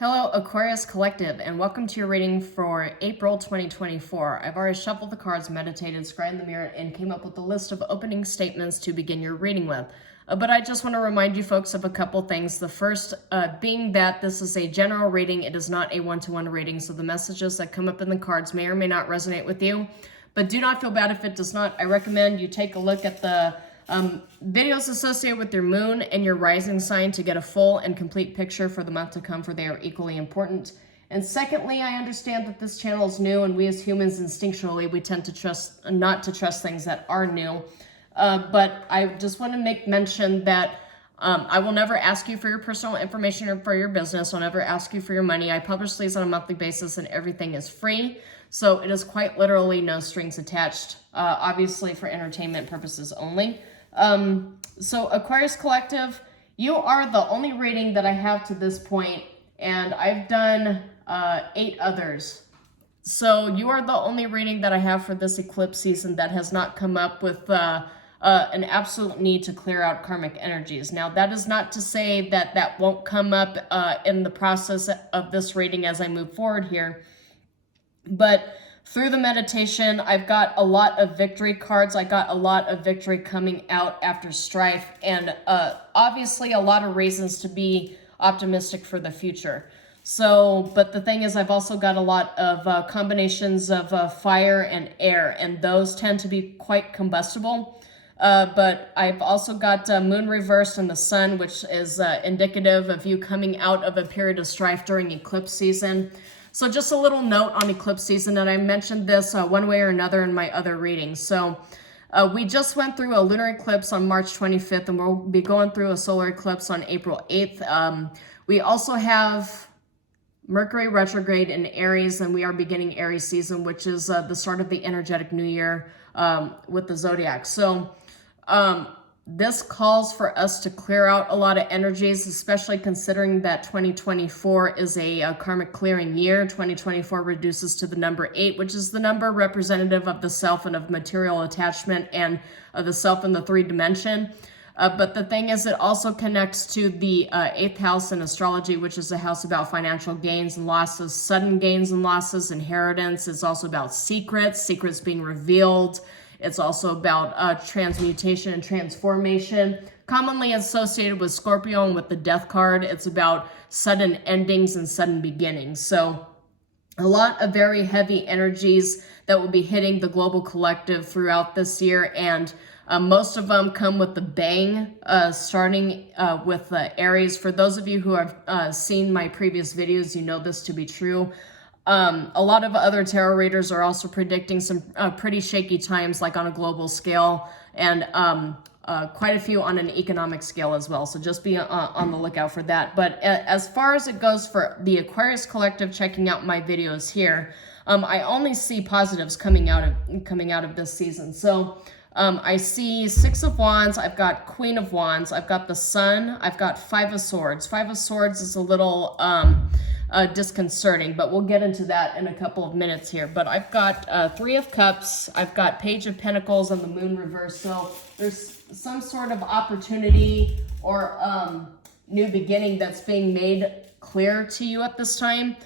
Hello, Aquarius Collective, and welcome to your reading for April 2024. I've already shuffled the cards, meditated, scried in the mirror, and came up with a list of opening statements to begin your reading with. But I just want to remind you folks of a couple things. The first being that this is a general reading. It is not a one-to-one reading, so the messages that come up in the cards may or may not resonate with you. But do not feel bad if it does not. I recommend you take a look at the videos associated with your moon and your rising sign to get a full and complete picture for the month to come, for they are equally important. And secondly, I understand that this channel is new, and we as humans instinctually, we tend to not to trust things that are new. But I just want to make mention that I will never ask you for your personal information or for your business. I'll never ask you for your money. I publish these on a monthly basis and everything is free. So it is quite literally no strings attached, obviously for entertainment purposes only. So Aquarius Collective, you are the only reading that I have to this point, and I've done 8 others. So you are the only reading that I have for this eclipse season that has not come up with an absolute need to clear out karmic energies. Now, that is not to say that that won't come up in the process of this reading as I move forward here. But through the meditation, I've got a lot of victory cards. I got a lot of victory coming out after strife, and obviously a lot of reasons to be optimistic for the future. So, but the thing is, I've also got a lot of combinations of fire and air, and those tend to be quite combustible. But I've also got moon reversed and the sun, which is indicative of you coming out of a period of strife during eclipse season. So just a little note on eclipse season, and I mentioned this one way or another in my other readings. So we just went through a lunar eclipse on March 25th, and we'll be going through a solar eclipse on April 8th. We also have Mercury retrograde in Aries, and we are beginning Aries season, which is the start of the energetic new year with the zodiac. So this calls for us to clear out a lot of energies, especially considering that 2024 is a karmic clearing year. 2024 reduces to the number 8, which is the number representative of the self and of material attachment and of the self in the 3 dimension. But the thing is, it also connects to the 8th house in astrology, which is a house about financial gains and losses, sudden gains and losses, inheritance. It's also about secrets being revealed. It's also about transmutation and transformation, commonly associated with Scorpio and with the death card. It's about sudden endings and sudden beginnings. So a lot of very heavy energies that will be hitting the global collective throughout this year, and most of them come with the bang, starting with Aries. For those of you who have seen my previous videos, you know this to be true. A lot of other tarot readers are also predicting some pretty shaky times, like on a global scale, and quite a few on an economic scale as well. So just be on the lookout for that. But as far as it goes for the Aquarius Collective checking out my videos here, I only see positives coming out of this season. So I see 6 of Wands, I've got Queen of Wands, I've got the Sun, I've got 5 of Swords. 5 of Swords is a little disconcerting, but we'll get into that in a couple of minutes here. But I've got 3 of Cups, I've got Page of Pentacles and the Moon reversed. So there's some sort of opportunity or new beginning that's being made clear to you at this time.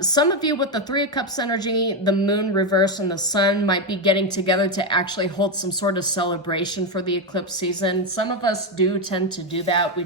Some of you with the 3 of Cups energy, the Moon reversed and the Sun might be getting together to actually hold some sort of celebration for the eclipse season. Some of us do tend to do that.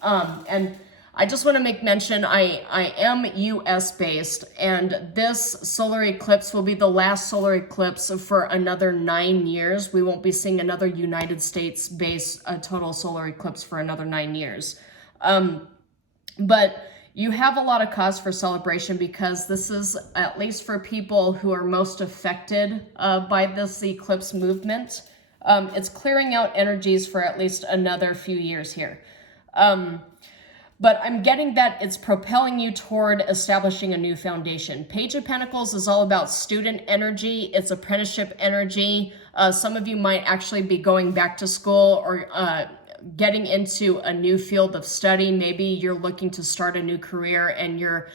And I just want to make mention, I am US based, and this solar eclipse will be the last solar eclipse for another 9 years. We won't be seeing another United States based total solar eclipse for another 9 years. But you have a lot of cause for celebration, because this is, at least for people who are most affected by this eclipse movement, it's clearing out energies for at least another few years here. But I'm getting that it's propelling you toward establishing a new foundation. Page of Pentacles is all about student energy. It's apprenticeship energy. Some of you might actually be going back to school or getting into a new field of study. Maybe you're looking to start a new career and you're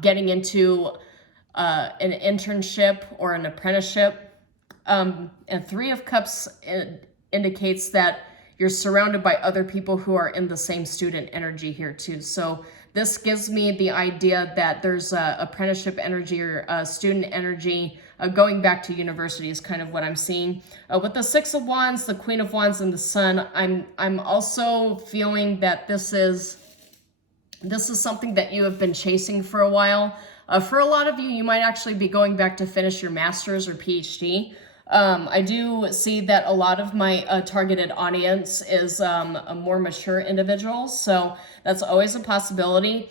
getting into an internship or an apprenticeship. And 3 of Cups indicates that you're surrounded by other people who are in the same student energy here too. So this gives me the idea that there's apprenticeship energy or student energy going back to university is kind of what I'm seeing. With the Six of Wands, the Queen of Wands, and the Sun, I'm also feeling that this is something that you have been chasing for a while. For a lot of you, you might actually be going back to finish your master's or PhD. I do see that a lot of my targeted audience is a more mature individual, so that's always a possibility.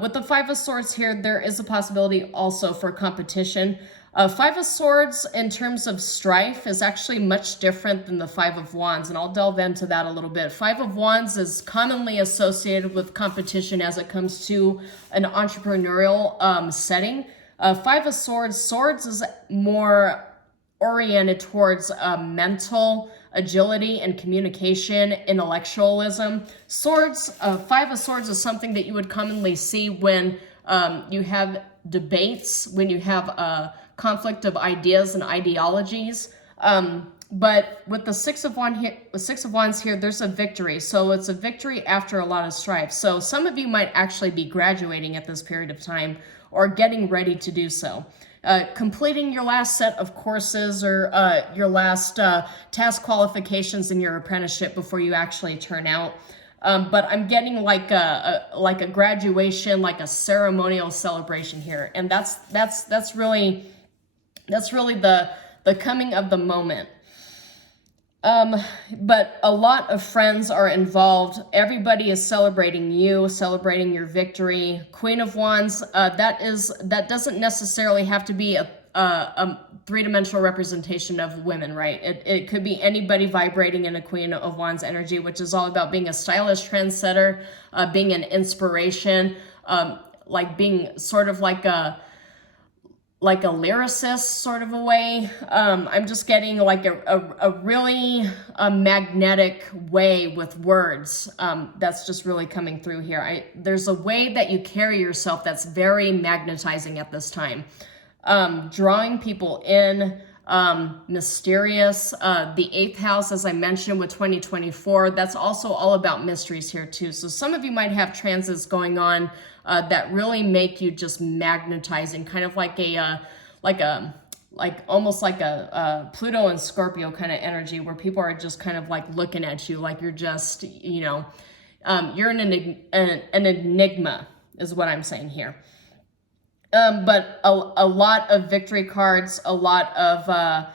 With the Five of Swords here, there is a possibility also for competition. Five of Swords in terms of strife is actually much different than the Five of Wands, and I'll delve into that a little bit. Five of Wands is commonly associated with competition as it comes to an entrepreneurial setting. Five of Swords, Swords is more oriented towards mental agility and communication, intellectualism. Swords, Five of Swords is something that you would commonly see when you have debates, when you have a conflict of ideas and ideologies. But with the Six of Wands here, there's a victory. So it's a victory after a lot of strife. So some of you might actually be graduating at this period of time or getting ready to do so. Completing your last set of courses or your last task qualifications in your apprenticeship before you actually turn out. But I'm getting like a graduation, like a ceremonial celebration here, and that's really the coming of the moment. But a lot of friends are involved. Everybody is celebrating you, celebrating your victory. Queen of Wands, that doesn't necessarily have to be a three-dimensional representation of women, right? It could be anybody vibrating in a Queen of Wands energy, which is all about being a stylish trendsetter, being an inspiration, like being sort of like a lyricist sort of a way. I'm just getting like a really magnetic way with words. That's just really coming through here. There's a way that you carry yourself that's very magnetizing at this time. Drawing people in, mysterious. The 8th house, as I mentioned with 2024, that's also all about mysteries here too. So some of you might have transits going on that really make you just magnetizing, kind of like almost like a Pluto and Scorpio kind of energy, where people are just kind of like looking at you like you're just, you're an enigma is what I'm saying here. But a lot of victory cards, a lot of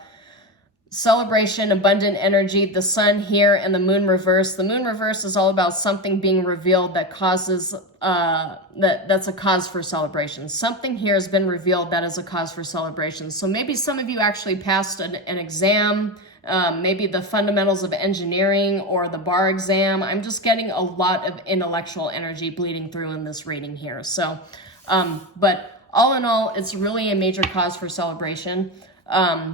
celebration, abundant energy. The Sun here and the Moon reverse. The Moon reverse is all about something being revealed that causes that's a cause for celebration. Something here has been revealed that is a cause for celebration. So maybe some of you actually passed an exam, maybe the fundamentals of engineering or the bar exam. I'm just getting a lot of intellectual energy bleeding through in this reading here. So, but all in all, it's really a major cause for celebration.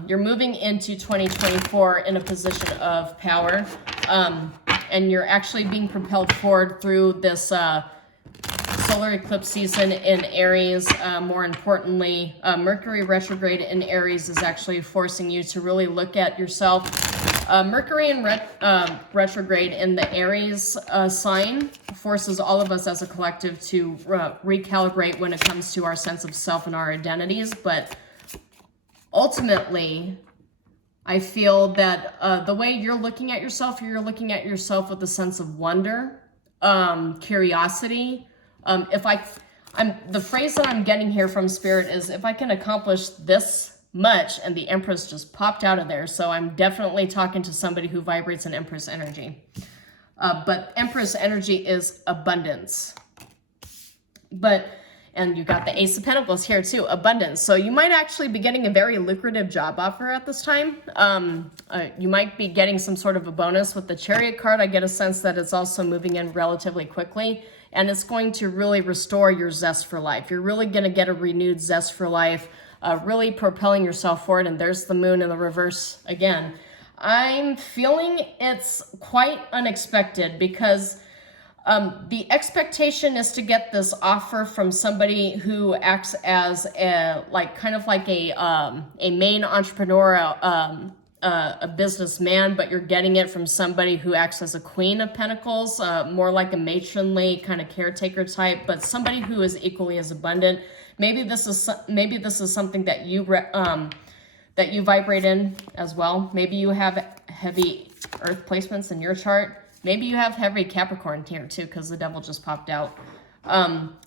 You're moving into 2024 in a position of power, and you're actually being propelled forward through this solar eclipse season in Aries. More importantly, Mercury retrograde in Aries is actually forcing you to really look at yourself. Mercury in retrograde in the Aries sign forces all of us as a collective to recalibrate when it comes to our sense of self and our identities. But ultimately, I feel that the way you're looking at yourself with a sense of wonder, curiosity. The phrase that I'm getting here from Spirit is, if I can accomplish this much, and the Empress just popped out of there. So I'm definitely talking to somebody who vibrates in Empress energy. But Empress energy is abundance. And you got the Ace of Pentacles here too, abundance. So you might actually be getting a very lucrative job offer at this time. You might be getting some sort of a bonus. With the Chariot card, I get a sense that it's also moving in relatively quickly, and it's going to really restore your zest for life. You're really going to get a renewed zest for life, really propelling yourself forward. And there's the Moon in the reverse again. I'm feeling it's quite unexpected, because the expectation is to get this offer from somebody who acts as a main entrepreneur, a businessman, but you're getting it from somebody who acts as a Queen of Pentacles, more like a matronly kind of caretaker type, but somebody who is equally as abundant. Maybe this is something that you vibrate in as well. Maybe you have heavy Earth placements in your chart. Maybe you have heavy Capricorn here too, because the devil just popped out.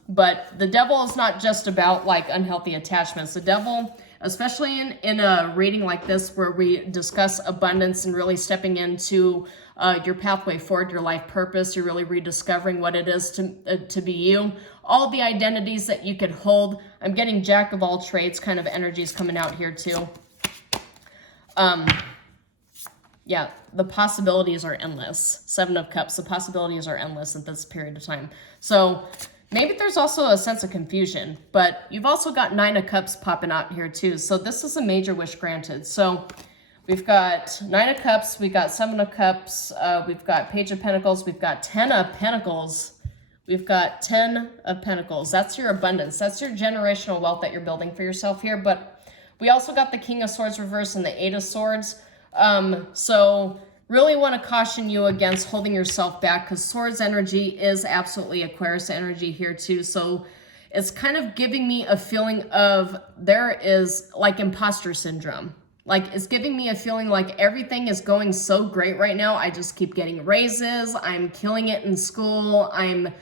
But the devil is not just about like unhealthy attachments. The devil, especially in a reading like this where we discuss abundance and really stepping into your pathway forward, your life purpose, you're really rediscovering what it is to be you. All the identities that you could hold. I'm getting jack of all trades kind of energies coming out here too. Yeah, the possibilities are endless. Seven of Cups, the possibilities are endless at this period of time. So maybe there's also a sense of confusion, but you've also got Nine of Cups popping out here too. So this is a major wish granted. So we've got Nine of Cups, we've got Seven of Cups, we've got Page of Pentacles, we've got 10 of Pentacles. We've got 10 of Pentacles. That's your abundance. That's your generational wealth that you're building for yourself here. But we also got the King of Swords reverse and the Eight of Swords. So really want to caution you against holding yourself back, because Swords energy is absolutely Aquarius energy here too. So it's kind of giving me a feeling of there is like imposter syndrome. Like it's giving me a feeling like everything is going so great right now. I just keep getting raises. I'm killing it in school. I'm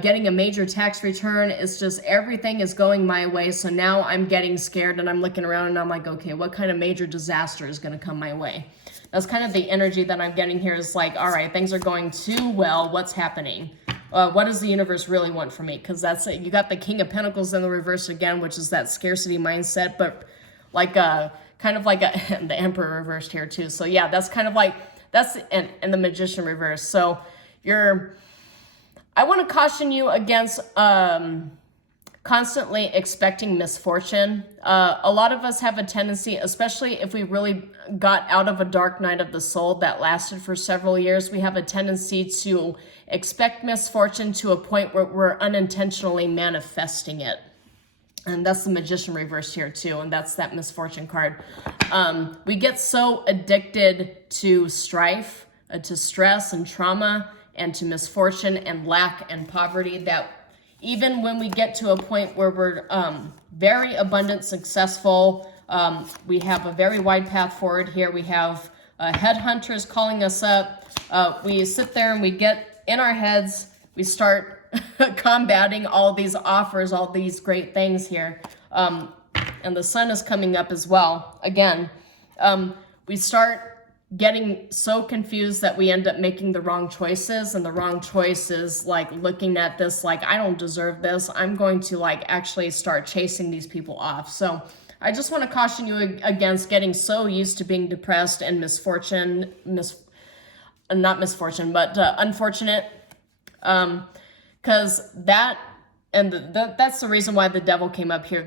getting a major tax return. It's just everything is going my way. So now I'm getting scared and I'm looking around and I'm like, okay, what kind of major disaster is going to come my way? That's kind of the energy that I'm getting here, is like, all right, things are going too well. What's happening? What does the universe really want from me? Because that's it. You got the King of Pentacles in the reverse again, which is that scarcity mindset, but like kind of like the Emperor reversed here too. So yeah, that's kind of like, that's, and the Magician reverse. So I want to caution you against constantly expecting misfortune. A lot of us have a tendency, especially if we really got out of a dark night of the soul that lasted for several years, we have a tendency to expect misfortune to a point where we're unintentionally manifesting it. And that's the Magician reversed here too, and that's that misfortune card. We get so addicted to strife, to stress and trauma, and to misfortune and lack and poverty, that even when we get to a point where we're very abundant, successful, we have a very wide path forward here. We have headhunters calling us up. We sit there and we get in our heads, we start combating all these offers, all these great things here. And the sun is coming up as well. Again, we start getting so confused that we end up making the wrong choices, and the wrong choices, like looking at this like, I don't deserve this. I'm going to like actually start chasing these people off. So I just want to caution you against getting so used to being depressed and unfortunate. Because that's the reason why the devil came up here.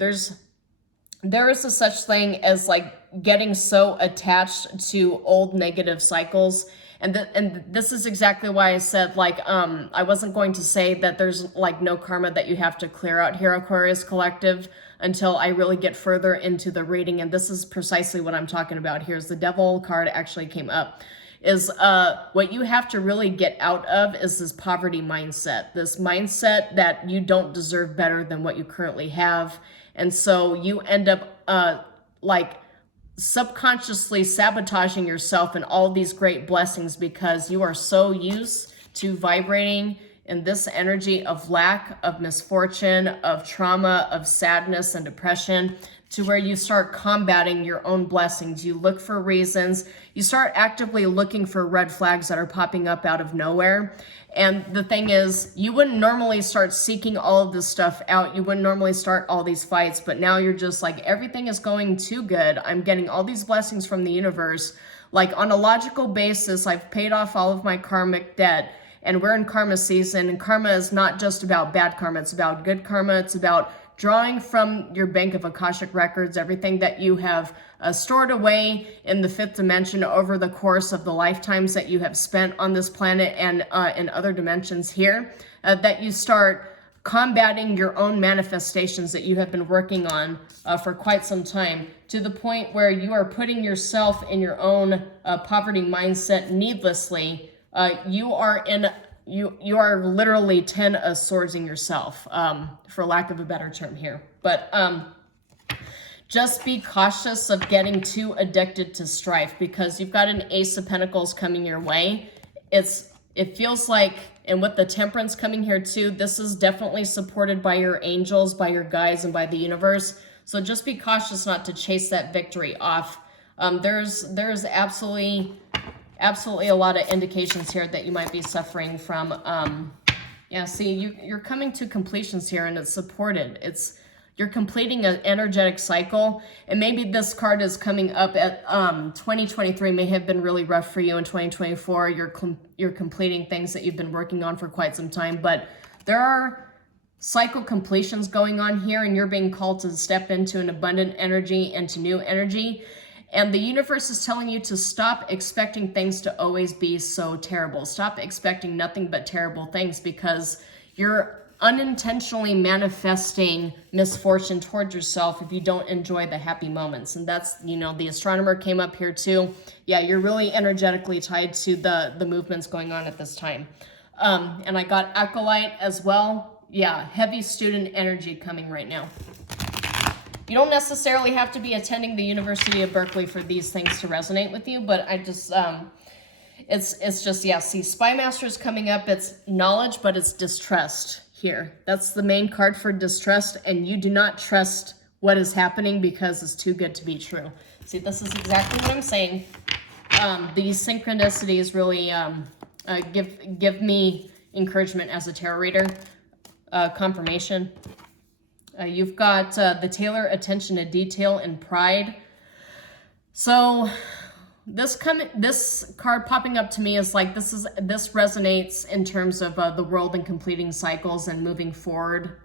There is a such thing as like getting so attached to old negative cycles. And this is exactly why I said, like, I wasn't going to say that there's like no karma that you have to clear out here, Aquarius Collective, until I really get further into the reading. And this is precisely what I'm talking about here. Is the devil card actually came up. Is what you have to really get out of is this poverty mindset. This mindset that you don't deserve better than what you currently have. And so you end up like subconsciously sabotaging yourself and all these great blessings, because you are so used to vibrating in this energy of lack, of misfortune, of trauma, of sadness and depression, to where you start combating your own blessings. You look for reasons. You start actively looking for red flags that are popping up out of nowhere. And the thing is, you wouldn't normally start seeking all of this stuff out. You wouldn't normally start all these fights, but now you're just like, everything is going too good. I'm getting all these blessings from the universe. Like on a logical basis, I've paid off all of my karmic debt, and we're in karma season. And karma is not just about bad karma. It's about good karma. It's about drawing from your bank of Akashic records, everything that you have stored away in the fifth dimension over the course of the lifetimes that you have spent on this planet and in other dimensions here, that you start combating your own manifestations that you have been working on for quite some time, to the point where you are putting yourself in your own poverty mindset needlessly. You are literally 10 of swords in yourself, for lack of a better term here. But just be cautious of getting too addicted to strife, because you've got an Ace of Pentacles coming your way. It feels like, and with the Temperance coming here too, this is definitely supported by your angels, by your guides, and by the universe. So just be cautious not to chase that victory off. There's absolutely a lot of indications here that you might be suffering from. Yeah, see, you're coming to completions here, and it's supported. You're completing an energetic cycle, and maybe this card is coming up at 2023 may have been really rough for you in 2024. You're completing things that you've been working on for quite some time, but there are cycle completions going on here, and you're being called to step into an abundant energy, into new energy. And the universe is telling you to stop expecting things to always be so terrible. Stop expecting nothing but terrible things, because you're unintentionally manifesting misfortune towards yourself if you don't enjoy the happy moments. And that's, the astronomer came up here too. Yeah, you're really energetically tied to the movements going on at this time. And I got acolyte as well. Yeah, heavy student energy coming right now. You don't necessarily have to be attending the University of Berkeley for these things to resonate with you, but I just, it's just, yeah, see, Spy Master is coming up. It's knowledge, but it's distrust here. That's the main card for distrust, and you do not trust what is happening because it's too good to be true. See, this is exactly what I'm saying. These synchronicities really give me encouragement as a tarot reader, confirmation. You've got the tailor, attention to detail, and pride. So this card popping up to me is like, this resonates in terms of the world and completing cycles and moving forward,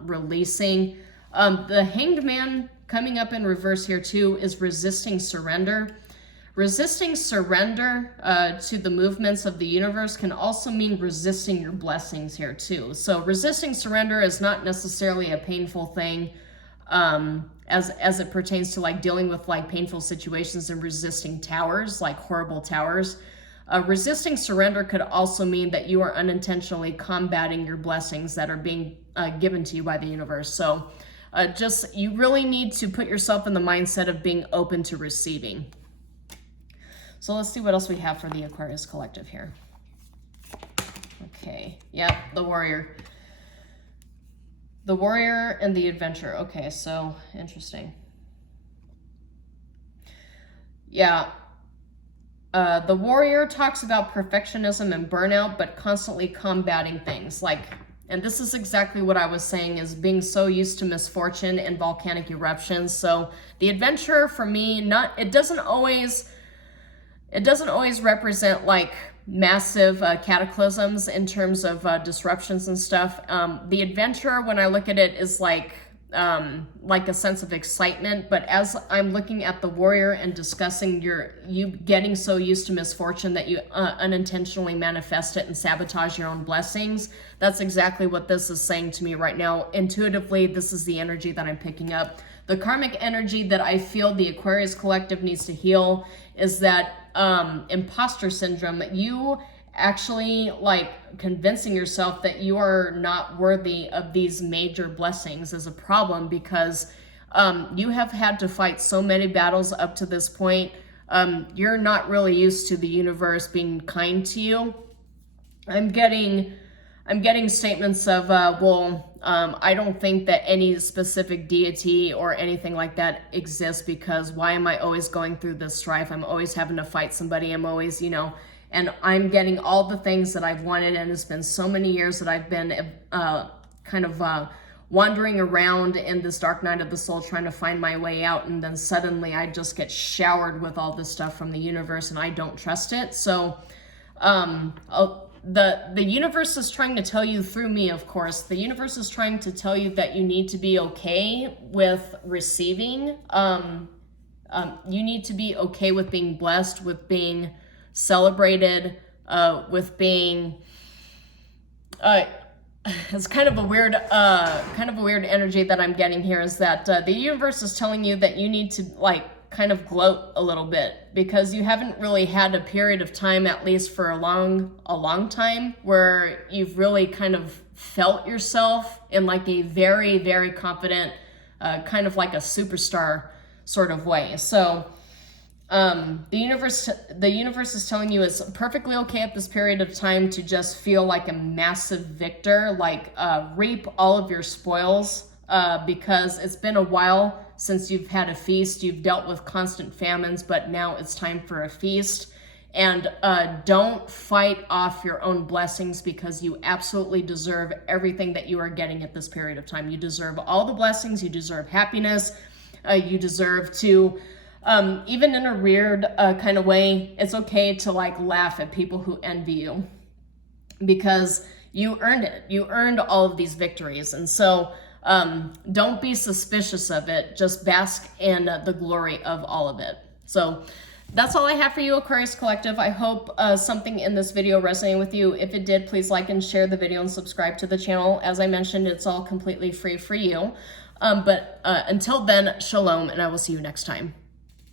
releasing. The Hanged Man coming up in reverse here too is resisting surrender. Resisting surrender to the movements of the universe can also mean resisting your blessings here too. So resisting surrender is not necessarily a painful thing as it pertains to like dealing with like painful situations and resisting towers, like horrible towers. Resisting surrender could also mean that you are unintentionally combating your blessings that are being given to you by the universe. So you really need to put yourself in the mindset of being open to receiving. So let's see what else we have for the Aquarius collective here. Okay, yep, the Warrior. The Warrior and the Adventurer. Okay, so interesting. Yeah, the Warrior talks about perfectionism and burnout, but constantly combating things. And this is exactly what I was saying, is being so used to misfortune and volcanic eruptions. So the Adventurer for me, it doesn't always represent like massive cataclysms in terms of disruptions and stuff. The Adventurer, when I look at it, is like a sense of excitement. But as I'm looking at the Warrior and discussing you getting so used to misfortune that you unintentionally manifest it and sabotage your own blessings, that's exactly what this is saying to me right now. Intuitively, this is the energy that I'm picking up. The karmic energy that I feel the Aquarius collective needs to heal is that imposter syndrome. You actually like convincing yourself that you are not worthy of these major blessings is a problem, because you have had to fight so many battles up to this point. You're not really used to the universe being kind to you. I'm getting statements of, I don't think that any specific deity or anything like that exists, because why am I always going through this strife? I'm always having to fight somebody. I'm always, and I'm getting all the things that I've wanted. And it's been so many years that I've been wandering around in this dark night of the soul trying to find my way out. And then suddenly I just get showered with all this stuff from the universe, and I don't trust it. So, the universe is trying to tell you, through me, of course, the universe is trying to tell you that you need to be okay with receiving. You need to be okay with being blessed, with being celebrated, with being it's kind of a weird energy that I'm getting here, is that the universe is telling you that you need to like kind of gloat a little bit, because you haven't really had a period of time, at least for a long time, where you've really kind of felt yourself in like a very, very confident, kind of like a superstar sort of way. So the universe is telling you it's perfectly okay at this period of time to just feel like a massive victor, like reap all of your spoils, because it's been a while since you've had a feast. You've dealt with constant famines, but now it's time for a feast. And don't fight off your own blessings, because you absolutely deserve everything that you are getting at this period of time. You deserve all the blessings. You deserve happiness. You deserve to, even in a weird kind of way, it's okay to like laugh at people who envy you, because you earned it. You earned all of these victories. And so don't be suspicious of it. Just bask in the glory of all of it. So that's all I have for you, Aquarius Collective. I hope something in this video resonated with you. If it did, please like and share the video and subscribe to the channel. As I mentioned, it's all completely free for you. But until then, shalom, and I will see you next time.